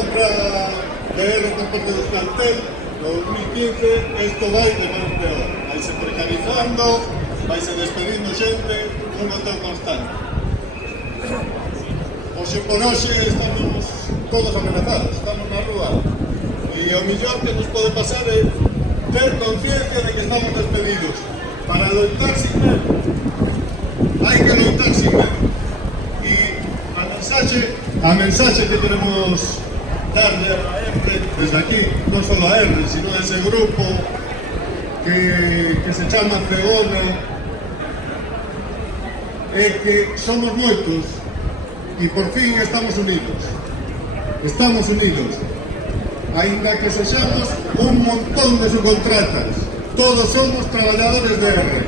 compra de ERRE por parte do Euskaltel no 2015, isto vai de mal peor. Vaise precarizando, vaise despedindo xente, un goteo constante. Hoxe por hoxe estamos todos amenazados, estamos na rúa. E o millor que nos pode pasar é ter conciencia de que estamos despedidos. Para loitar sin medo. Hai que loitar sin medo. E a mensaxe que queremos darle a ERRE desde aquí, non só a ERRE, sino a ese grupo que se chama Cegona, é que somos moitos e por fin estamos unidos. Estamos unidos. Ainda que sexamos un montón de subcontratas, todos somos traballadores de ERRE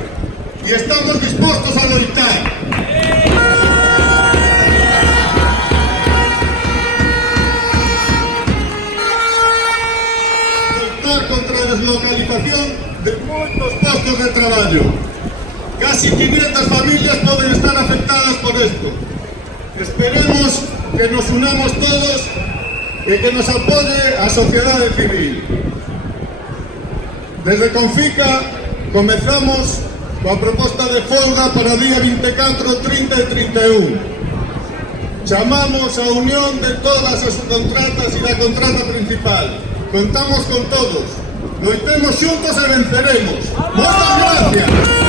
e estamos dispostos a loitar. Loitar contra a deslocalización de moitos postos de traballo. Casi 500 familias poden estar afectadas por esto. Esperemos que nos unamos todos e que nos apoye a sociedade civil. Desde Confica comezamos coa proposta de folga para o día 24, 30 e 31. Chamamos a unión de todas as subcontratas e da contrata principal. Contamos con todos. Loitemos xuntos e venceremos. Moitas gracias.